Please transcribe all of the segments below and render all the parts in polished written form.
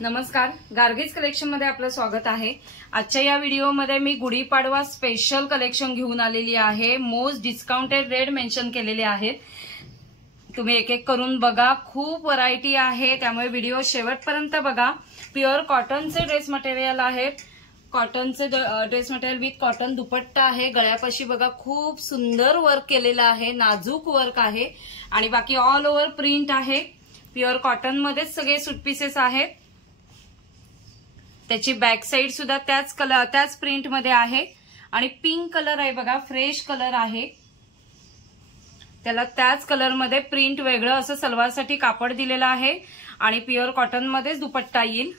नमस्कार, गार्गीज कलेक्शन मध्ये आपलं स्वागत आहे। आजच्या या व्हिडिओमध्ये मी गुढीपाडवा स्पेशल कलेक्शन घेऊन आलेली आहे। मोस्ट डिस्काउंटेड रेट मेन्शन केलेले आहेत। तुम्ही एक एक करून बघा, खूप व्हरायटी आहे, त्यामुळे व्हिडिओ शेवटपर्यंत बघा। प्युअर कॉटनचे ड्रेस मटेरियल आहेत। कॉटनचे ड्रेस मटेरियल विथ कॉटन दुपट्टा आहे। गळ्यापाशी बघा खूप सुंदर वर्क केलेलं आहे, नाजूक वर्क आहे आणि बाकी ऑल ओव्हर प्रिंट आहे। प्युअर कॉटन मध्येच सगळे सूट पीसेस आहेत। त्याची बॅक साइड सुद्धा त्याच प्रिंट मध्ये आहे आणि पिंक कलर आहे बघा, फ्रेश कलर आहे। त्याला त्याच कलर मध्ये प्रिंट वेगळं असं सलवारसाठी कापड दिलेलं आहे आणि प्युअर कॉटन मध्येच दुपट्टा येईल।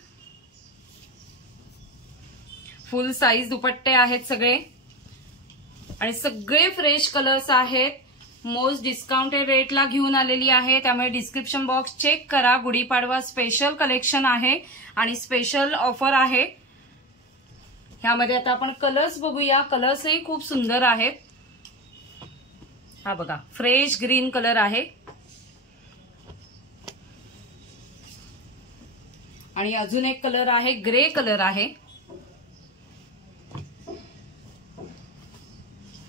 फुल साइज दुपट्टे आहेत सगळे आणि सगळे फ्रेश कलर्स आहेत। मोस्ट डिस्काउंटेड रेटला घेऊन आलेली आहे, त्यामुळे डिस्क्रिप्शन बॉक्स चेक करा। गुढीपाडवा स्पेशल कलेक्शन आहे आणि स्पेशल ऑफर आहे। ह्यामध्ये आता आपण कलर्स बघूया। कलर्सही खूप सुंदर आहेत। हा बघा, फ्रेश ग्रीन कलर आहे आणि अजून एक कलर आहे, ग्रे कलर आहे।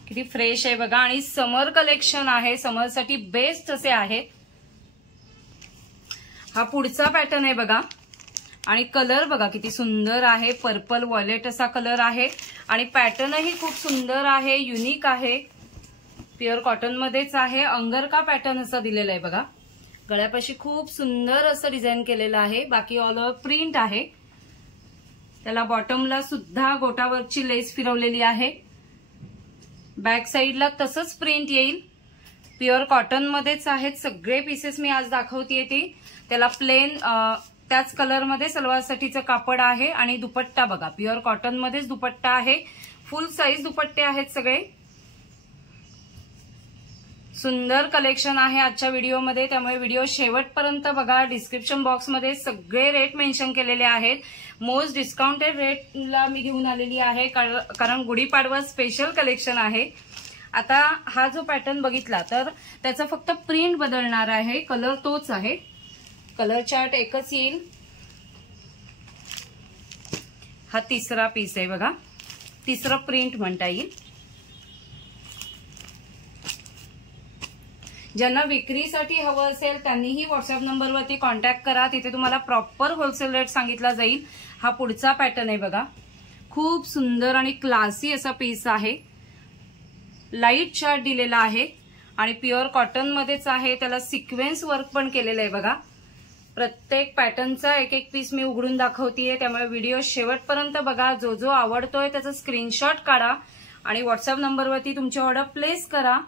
किती फ्रेश आहे बघा आणि समर कलेक्शन आहे, समरसाठी बेस्ट असे आहे। हा पुढचा पॅटर्न आहे बघा आणि कलर बघा किती सुंदर आहे, पर्पल व्हायलेट असा कलर आहे आणि पॅटर्नही खूप सुंदर आहे, युनिक आहे। प्युअर कॉटन मध्येच आहे, अंगरका पॅटर्न असा दिलेला आहे बघा। गळ्यापाशी खूप सुंदर असं डिझाईन केलेलं आहे, बाकी ऑल ओव्हर प्रिंट आहे। त्याला बॉटमला सुद्धा गोटावरची लेस फिरवलेली आहे। बॅक साइडला तसंच प्रिंट येईल। प्युअर कॉटन मध्येच आहेत सगळे पीसेस मी आज दाखवतेय ती। त्याला प्लेन त्याच कलर मध्ये सलवारसाठीचं कापड आहे आणि दुपट्टा बघा, प्युअर कॉटन मध्येच दुपट्टा आहे। फुल साइज दुपट्टे आहेत सगळे। सुंदर कलेक्शन आहे आजच्या व्हिडिओमध्ये, त्यामुळे व्हिडिओ शेवटपर्यंत बघा। डिस्क्रिप्शन बॉक्स मध्ये सगळे रेट मेन्शन केलेले आहेत। मोस्ट डिस्काउंटेड रेटला मी घेऊन आलेली आहे, कारण गुढीपाडवा स्पेशल कलेक्शन आहे। आता हा जो पॅटर्न बघितला तर त्याचा फक्त प्रिंट बदलणार आहे, कलर तोच आहे, कलर चार्ट एकच येईल। हा तिसरा पीस आहे बघा, तिसरं प्रिंट म्हणता येईल। ज्यांना विक्रीसाठी हवं असेल त्यांनीही व्हॉट्सअप नंबरवरती कॉन्टॅक्ट करा, तिथे तुम्हाला प्रॉपर होलसेल रेट सांगितला जाईल। हा पुढचा पॅटर्न आहे बघा, खूप सुंदर आणि क्लासी असा पीस आहे। लाईट चार्ट दिलेला आहे आणि प्युअर कॉटन मध्येच आहे। त्याला सिक्वेन्स वर्क पण केलेलं आहे बघा। प्रत्येक पॅटर्नचा एक एक पीस मी उघडून दाखवतेय, त्यामुळे व्हिडिओ शेवटपर्यंत बघा। जो जो आवडतोय त्याचा स्क्रीनशॉट काढा आणि व्हॉट्सअप नंबरवरती तुमची ऑर्डर प्लेस करा।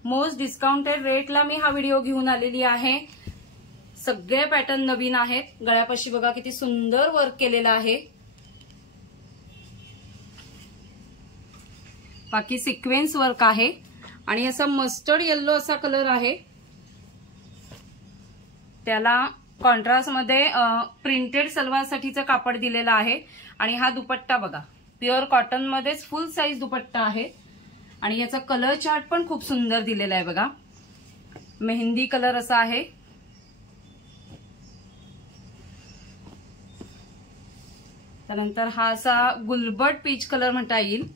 मोस्ट डिस्काउंटेड रेटला मी हा व्हिडिओ घेऊन आलेली आहे। सगळे पॅटर्न नवीन आहेत। गळ्यापाशी बघा किती सुंदर वर्क केलेलं आहे, बाकी सिक्वेन्स वर्क आहे आणि असा मस्टर्ड येल्लो असा कलर आहे। त्याला कॉन्ट्रास्ट मध्ये प्रिंटेड सलवारसाठीचं कापड दिलेलं आहे आणि हा दुपट्टा बघा, प्युअर कॉटन मध्येच फुल साइज दुपट्टा आहे आणि याचा कलर चार्ट पण खूप सुंदर दिलेला आहे बघा। मेहंदी कलर असा आहे। त्यानंतर हा असा गुलबर्ड पीच कलर म्हणता येईल,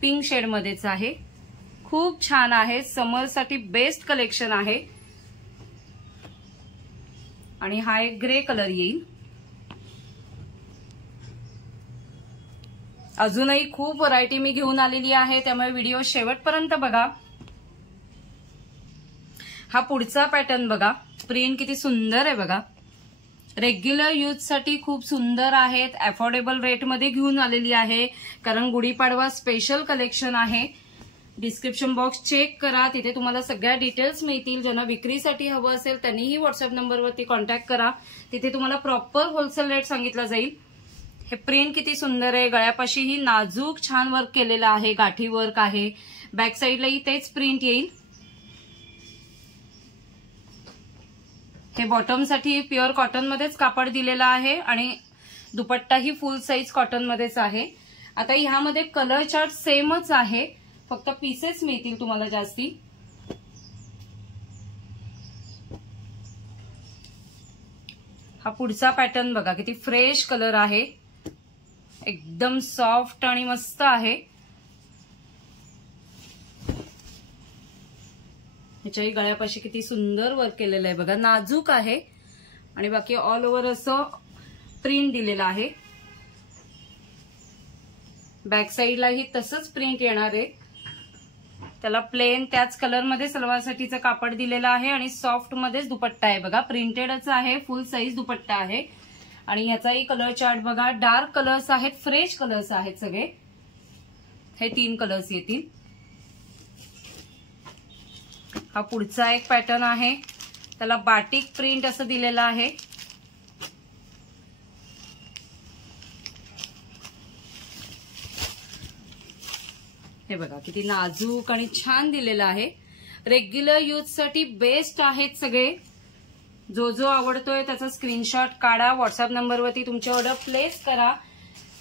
पिंक शेड मध्येच आहे। खूप छान आहे, समरसाठी बेस्ट कलेक्शन आहे आणि हा एक ग्रे कलर येईल। अजूनही खूप व्हरायटी मी घेऊन आलेली आहे, त्यामुळे व्हिडिओ शेवटपर्यंत बघा। हा पुढचा पॅटर्न बघा, प्रिंट किती सुंदर आहे बघा। रेग्युलर यूज साठी खूप सुंदर आहेत, अफोर्डेबल रेट मध्ये घेऊन आलेली आहे, कारण गुढीपाडवा स्पेशल कलेक्शन आहे। डिस्क्रिप्शन बॉक्स चेक करा, तिथे तुम्हाला सगळ्या डिटेल्स मिळतील। ज्यांना विक्रीसाठी हवं असेल त्यांनीही व्हॉट्सअप नंबरवरती कॉन्टॅक्ट करा, तिथे तुम्हाला प्रॉपर होलसेल रेट सांगितला जाईल। हे प्रिंट किती सुंदर आहे, गळ्यापाशी ही नाजूक छान वर्क केलेलं आहे, गाठी वर्क आहे। बॅक साइडलाही तेच प्रिंट येईल। हे बॉटमसाठी प्युअर कॉटन मध्येच कापड दिलेलं आहे आणि दुपट्टाही फुल साइज कॉटन मध्येच आहे। आता ह्यामध्ये कलर चार्ट सेमच आहे, फक्त पीसेस मिळतील तुम्हाला जास्ती। हा पुढचा पॅटर्न बघा, किती फ्रेश कलर आहे, एकदम सॉफ्ट आणि मस्त आहे. ह्याच्याही गळ्यापाशी किती सुंदर वर्क केलेलं आहे बघा, नाजूक आहे आणि बाकी ऑल ओव्हर असं प्रिंट दिलेलं आहे. बॅक साईडलाही तसंच प्रिंट येणार आहे. त्याला प्लेन त्याच कलर मध्ये सलवारसाठीचं कापड दिलेलं आहे आणि सॉफ्ट मध्येच दुपट्टा आहे बघा, प्रिंटेडच आहे, फुल साईज दुपट्टा आहे. आणि ह्याचाही कलर चार्ट बघा, डार्क कलर्स आहेत, फ्रेश कलर्स आहेत सगळे. हे 3 कलर्स येतील. हा पुढचा एक पॅटर्न आहे, त्याला बाटिक प्रिंट असं दिलेलं आहे. हे बघा किती नाजूक आणि छान दिलेलं आहे. रेग्युलर यूज साठी बेस्ट आहेत सगळे. जो जो आवडतोय त्याचा स्क्रीनशॉट काढा, व्हॉट्सअप नंबरवरती तुमची ऑर्डर प्लेस करा.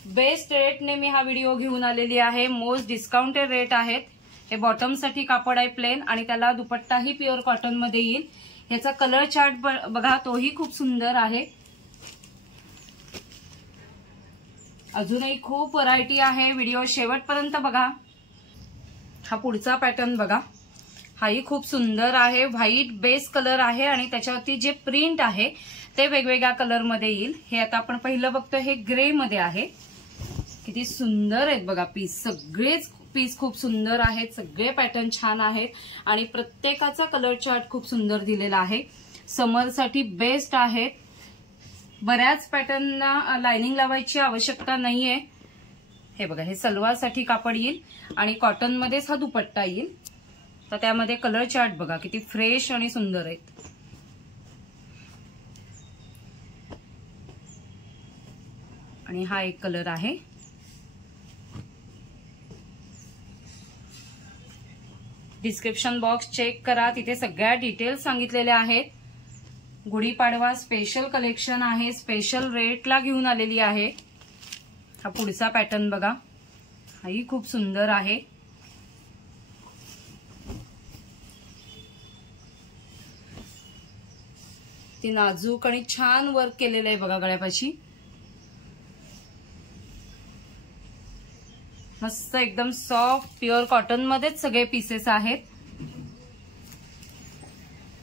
बेस्ट रेटने मी हा व्हिडिओ घेऊन आलेली आहे, मोस्ट डिस्काउंटेड रेट आहेत. हे बॉटमसाठी कापड आहे प्लेन आणि त्याला दुपट्टाही प्युअर कॉटन मध्ये येईल. ह्याचा कलर चार्ट बघा, तोही खूप सुंदर आहे. अजूनही खूप व्हरायटी आहे, व्हिडिओ शेवटपर्यंत बघा. हा पुढचा पॅटर्न बघा, हाही खूप सुंदर आहे. व्हाईट बेस कलर आहे आणि त्याच्यावरती जे प्रिंट आहे ते वेगवेगळ्या कलर मध्ये येईल. हे आता आपण पहिलं बघतोय, हे ग्रे मध्ये आहे. किती सुंदर आहेत बघा पीस, सगळेच पीस खूप सुंदर आहेत, सगळे पॅटर्न छान आहेत आणि प्रत्येकाचा कलर चार्ट खूप सुंदर दिलेला आहे. समर साठी बेस्ट आहेत. बऱ्याच पॅटर्नला लाइनिंग लावायची आवश्यकता नाहीये. हे बघा, हे सलवारसाठी कापड येईल आणि कॉटन मध्येच हा दुपट्टा येईल. तर त्यामध्ये कलर चार्ट बघा, किती फ्रेश आणि सुंदर आहेत. आणि हा एक कलर आहे. डिस्क्रिप्शन बॉक्स चेक करा, तिथे सगळ्या डिटेल्स सांगितलेल्या आहेत. गुढीपाडवा स्पेशल कलेक्शन आहे, स्पेशल रेटला घेऊन आलेली आहे. हा पुढचा पॅटर्न बघा, हाही खूप सुंदर आहे. ती नाजूक आणि छान वर्क केलेलं आहे बघा गळ्यापाशी. मस्त एकदम सॉफ्ट प्युअर कॉटन मध्येच सगळे पीसेस आहेत.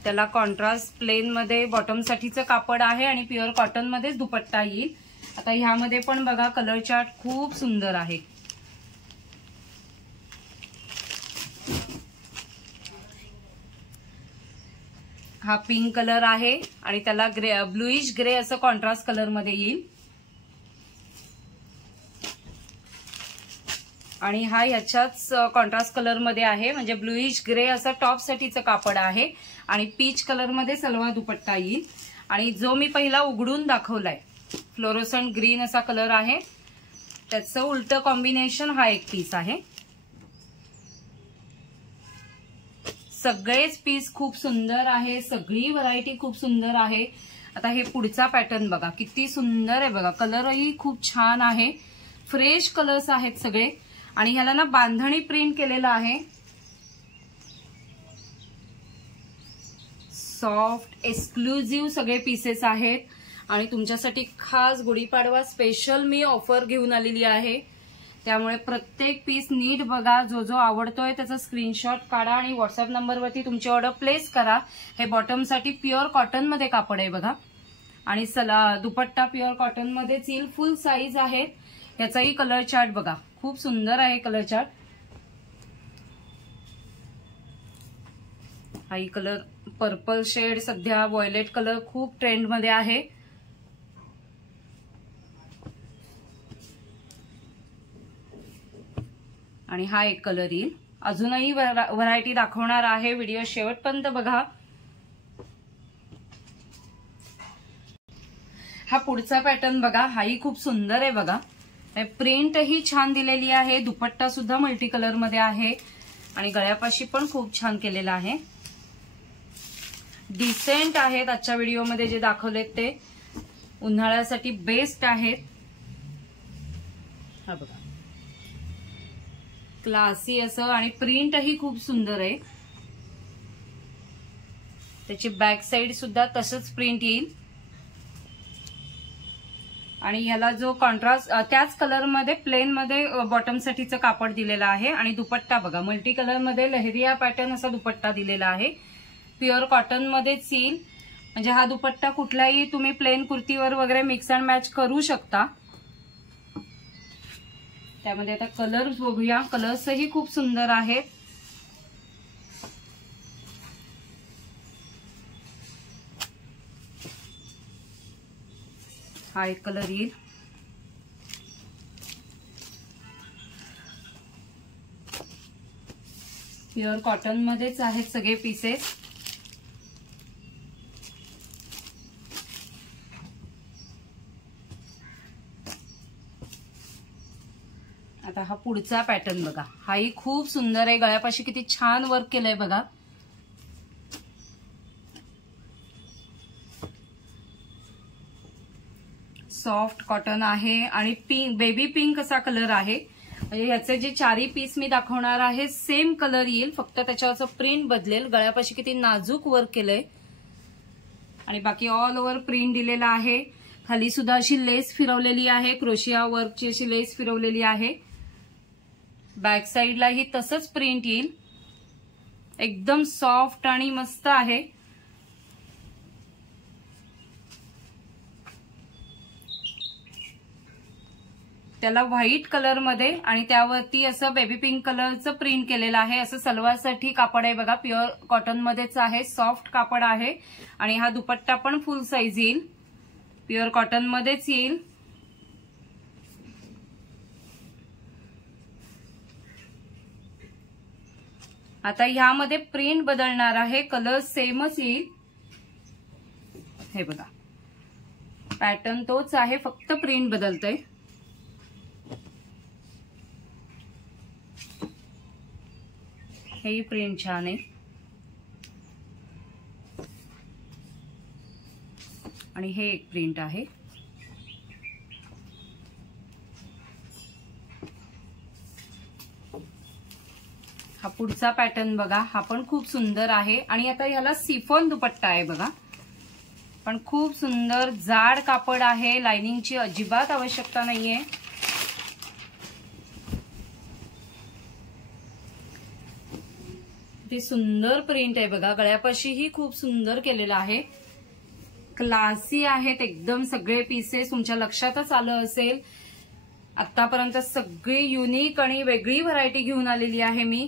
त्याला कॉन्ट्रास्ट प्लेन मध्ये बॉटम साठीचं कापड आहे आणि प्युअर कॉटन मध्येच दुपट्टा येईल. आता ह्यामध्ये पण बघा कलर चार्ट खूप सुंदर आहे. हा पिंक कलर आहे आणि त्याला ब्लूइश ग्रे असं कॉन्ट्रास्ट कलर मध्ये येईल. आणि हा ह्याच्याच कॉन्ट्रास्ट कलर मध्ये आहे, म्हणजे ब्लूइश ग्रे असं टॉप साठीचं कापड आहे आणि पीच कलर मध्ये सलवार दुपट्टा येईल. आणि जो मी पहिला उघडून दाखवलाय फ्लोरोसंट ग्रीन असा कलर आहे, त्याचं उलट कॉम्बिनेशन हा एक पीस आहे. सगळेच पीस खूप सुंदर आहे, सगळी व्हरायटी खूप सुंदर आहे. आता हे पुढचा पॅटर्न बघा, किती सुंदर आहे बघा, कलरही खूप छान आहे, फ्रेश कलर्स आहेत सगळे. आणि ह्याला ना बांधणी प्रिंट केलेलं आहे. सॉफ्ट एक्सक्लुझिव्ह सगळे पीसेस आहेत आणि तुमच्यासाठी खास गुढीपाडवा स्पेशल मी ऑफर घेऊन आलेली आहे. त्यामुळे प्रत्येक पीस नीट बघा, जो जो आवडतोय त्याचा स्क्रीनशॉट काढा आणि व्हॉट्सअप नंबरवरती तुमची ऑर्डर प्लेस करा. हे बॉटमसाठी प्युअर कॉटन मध्ये कापड आहे बघा आणि दुपट्टा प्युअर कॉटन मध्येच येईल, फुल साईज आहे. याचाही कलर चार्ट बघा, खूप सुंदर आहे कलर चार्ट. हाही कलर पर्पल शेड, सध्या व्हायलेट कलर खूप ट्रेंड मध्ये आहे. आणि हा एक कलर येईल. अजूनही व्हरायटी दाखवणार आहे, व्हिडिओ शेवटपर्यंत बघा. हा पुढचा पॅटर्न बघा, हाही खूप सुंदर आहे बघा. प्रिंट ही छान दिलेली आहे, दुपट्टा सुद्धा मल्टी कलर मध्ये आहे आणि गळ्यापाशी पण खूप छान केलेला आहे. डिसेंट आहेत आजच्या व्हिडिओमध्ये जे दाखवलेत ते, उन्हाळ्यासाठी बेस्ट आहेत. हा बघा, क्लासी असं आणि प्रिंटही खूप सुंदर आहे. त्याची बॅक साइड सुद्धा तसंच प्रिंट येईल. आणि ह्याला जो कॉन्ट्रास्ट त्याच कलर मध्ये प्लेन मध्ये बॉटम साठीचं कापड दिलेलं आहे आणि दुपट्टा बघा मल्टी कलर मध्ये लहरिया पॅटर्न असा दुपट्टा दिलेला आहे. प्युअर कॉटन मध्येच येईल. म्हणजे हा दुपट्टा कुठलाही तुम्ही प्लेन कुर्तीवर वगैरे मिक्स अँड मॅच करू शकता. त्यामध्ये आता कलर बघूया. कलर्सही खूप सुंदर आहेत. हा एक कलर येईल. प्युअर कॉटन मध्येच आहेत सगळे पीसेस. आता हा पुढचा पॅटर्न बघा. हाही खूप सुंदर आहे. गळ्यापाशी किती छान वर्क केलंय बघा. सॉफ्ट कॉटन आहे आणि पिंक बेबी पिंक असा कलर आहे. म्हणजे ह्याचे जे चारही पीस मी दाखवणार आहे सेम कलर येईल, फक्त त्याच्यावरचं प्रिंट बदलेल. गळ्यापाशी किती नाजूक वर्क केलंय आणि बाकी ऑल ओव्हर प्रिंट दिलेला आहे. खाली सुद्धा अशी लेस फिरवलेली आहे. क्रोशिया वर्कची अशी लेस फिरवलेली आहे. बॅक साईडलाही तसंच प्रिंट येईल. एकदम सॉफ्ट आणि मस्त आहे. त्याला व्हाईट कलर मध्ये आणि त्यावरती असं बेबी पिंक कलरचं प्रिंट केलेलं आहे. असं सलवारसाठी कापड आहे बघा. प्युअर कॉटन मध्येच आहे. सॉफ्ट कापड आहे आणि हा दुपट्टा पण फुल साईज येईल. प्युअर कॉटन मध्येच येईल. आता ह्यामध्ये प्रिंट बदलणार आहे. कलर सेमच येईल. हे बघा पॅटर्न तोच आहे, फक्त प्रिंट बदलतंय. हे प्रिंट छान आहे आणि हे एक प्रिंट आहे. हा पुढचा पॅटर्न बघा. हा पण खूप सुंदर आहे आणि आता ह्याला सिफॉन दुपट्टा आहे बघा. पण खूप सुंदर जाड कापड आहे. लाइनिंगची अजिबात आवश्यकता नाहीये. ते सुंदर प्रिंट आहे बघा. गळ्यापाशीही खूप सुंदर केलेलं आहे. क्लासी आहेत एकदम सगळे पीसेस. तुमच्या लक्षातच आलं असेल आतापर्यंत सगळी युनिक आणि वेगळी व्हरायटी घेऊन आलेली आहे मी.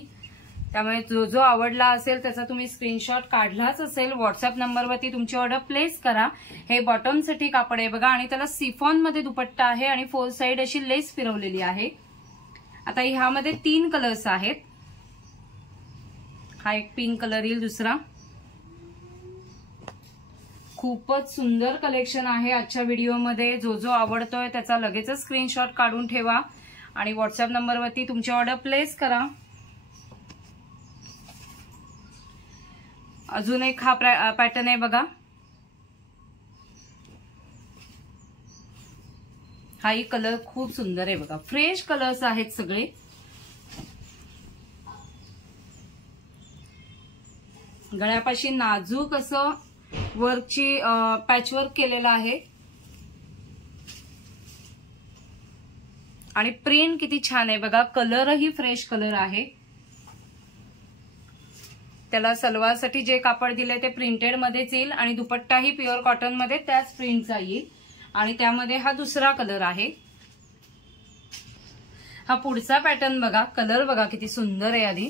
त्यामुळे जो जो आवडला असेल त्याचा तुम्ही स्क्रीनशॉट काढलाच असेल. व्हॉट्सअप नंबरवरती तुमची ऑर्डर प्लेस करा. हे बॉटमसाठी कापड आहे बघा आणि त्याला सिफॉन मध्ये दुपट्टा आहे आणि फोर साइड अशी लेस फिरवलेली आहे. आता ह्यामध्ये 3 कलर्स आहेत. हा एक पिंक कलर येईल. दुसरा खूपच सुंदर कलेक्शन आहे आजच्या व्हिडिओमध्ये. जो जो आवडतोय त्याचा लगेचच स्क्रीनशॉट काढून ठेवा आणि व्हॉट्सअप नंबरवरती तुमची ऑर्डर प्लेस करा. अजून एक हा पॅटर्न आहे बघा. हाही कलर खूप सुंदर आहे बघा. फ्रेश कलर्स आहेत सगळे. गळ्यापाशी नाजूक असं वर्कची पॅचवर्क केलेलं आहे आणि प्रिंट किती छान आहे बघा. कलरही फ्रेश कलर आहे. त्याला सलवारसाठी जे कापड दिले ते प्रिंटेड मध्येच येईल आणि दुपट्टाही प्युअर कॉटन मध्ये त्याच प्रिंटचा येईल आणि त्यामध्ये हा दुसरा कलर आहे. हा पुढचा पॅटर्न बघा. कलर बघा किती सुंदर आहे. आधी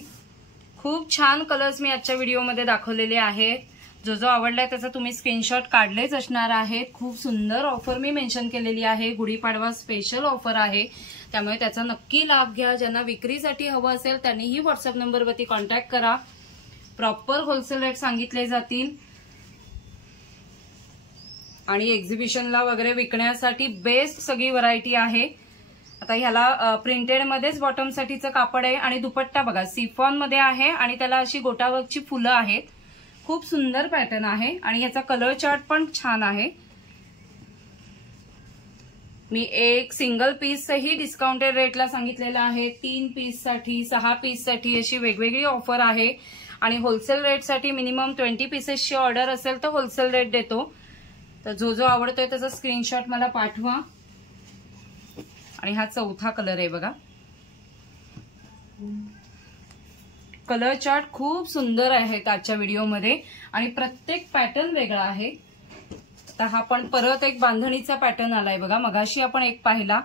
खूप छान कलर्स मी आजच्या व्हिडिओमध्ये दाखवलेले आहेत. जो जो आवडलाय त्याचा तुम्ही स्क्रीनशॉट काढलेच असणार आहेत. खूप सुंदर ऑफर मी मेन्शन केलेली आहे. गुढीपाडवा स्पेशल ऑफर आहे, त्यामुळे त्याचा नक्की लाभ घ्या. ज्यांना विक्रीसाठी हवं असेल त्यांनीही व्हॉट्सअप नंबरवरती कॉन्टॅक्ट करा. प्रॉपर होलसेल रेट सांगितले जातील आणि एक्झिबिशनला वगैरे विकण्यासाठी बेस्ट सगळी व्हरायटी आहे. आता ह्याला प्रिंटेड मध्येच बॉटम साठीचं कापड आहे आणि दुपट्टा बघा सिफॉन मध्ये आहे आणि त्याला अशी गोटावर्कची फुलं आहेत. खूप सुंदर पॅटर्न आहे आणि ह्याचा कलर चार्ट पण छान आहे. मी एक सिंगल पीसही डिस्काउंटेड रेटला सांगितलेला आहे. 3 पीससाठी 6 पीससाठी अशी वेगवेगळी ऑफर आहे आणि होलसेल रेटसाठी मिनिमम 20 पीसेसची ऑर्डर असेल तर होलसेल रेट देतो. तर जो जो आवडतोय त्याचा स्क्रीनशॉट मला पाठवा. आणि हा चौथा कलर आहे बघा. कलर चार्ट खूप सुंदर आहेत आजच्या व्हिडिओमध्ये आणि प्रत्येक पॅटर्न वेगळा आहे. तर हा पण परत एक बांधणीचा पॅटर्न आलाय बघा. मगाशी आपण एक पाहिला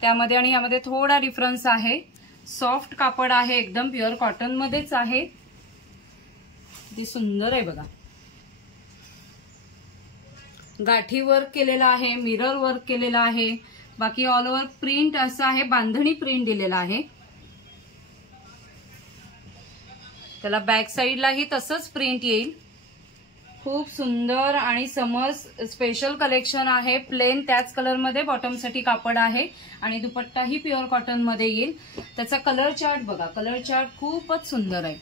त्यामध्ये आणि यामध्ये थोडा डिफरन्स आहे. सॉफ्ट कापड आहे, एकदम प्युअर कॉटन मध्येच आहे. किती सुंदर आहे बघा. गाठी वर्क केलेला आहे, मिरर वर्क केलेला आहे. बाकी ऑल ओव्हर प्रिंट असं आहे, बांधणी प्रिंट दिलेला आहे. त्याला बॅक साईडलाही तसंच प्रिंट येईल. खूप सुंदर आणि समर स्पेशल कलेक्शन आहे. प्लेन त्याच कलरमध्ये बॉटमसाठी कापड आहे आणि दुपट्टाही प्युअर कॉटन मध्ये येईल. त्याचा कलर चार्ट बघा. कलर चार्ट खूपच सुंदर आहे,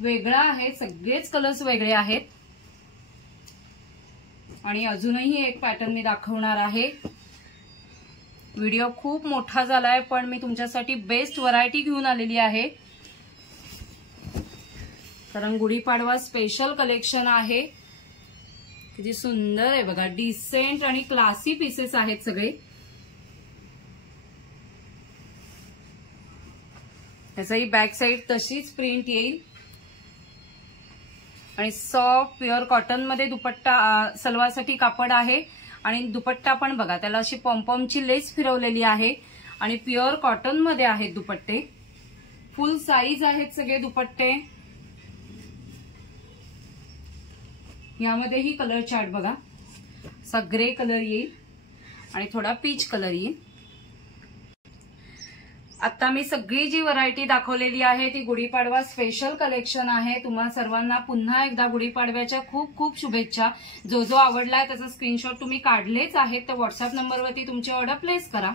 वेगळा आहे. सगळेच कलर्स वेगळे आहेत. आणि अजूनही एक पॅटर्न मी दाखवणार आहे. व्हिडिओ खूप मोठा झालाय पण मी तुमच्यासाठी बेस्ट व्हरायटी घेऊन आलेली आहे, कारण गुढीपाडवा स्पेशल कलेक्शन आहे. किती सुंदर आहे बघा. डिसेंट आणि क्लासी पीसेस आहेत सगळे. त्याचाही बॅक साईड तशीच प्रिंट येईल आणि सॉफ्ट प्युअर कॉटन मध्ये दुपट्टा सलवारसाठी कापड आहे. आणि दुपट्टा पण बघा, त्याला अशी पॉम्पॉमची लेस फिरवलेली आहे आणि प्युअर कॉटन मध्ये आहेत दुपट्टे. फुल साईज आहेत सगळे दुपट्टे. यामध्येही कलर चार्ट बघा. ग्रे कलर येईल आणि थोडा पीच कलर येईल. आता मी सगळी जी व्हरायटी दाखवलेली आहे ती गुढीपाडवा स्पेशल कलेक्शन आहे. तुम्हा सर्वांना पुन्हा एकदा गुढीपाडव्याच्या खूप खूप शुभेच्छा. जो जो आवडलाय त्याचा स्क्रीनशॉट तुम्ही काढलेच आहेत तर व्हॉट्सअप नंबरवरती तुमची ऑर्डर प्लेस करा.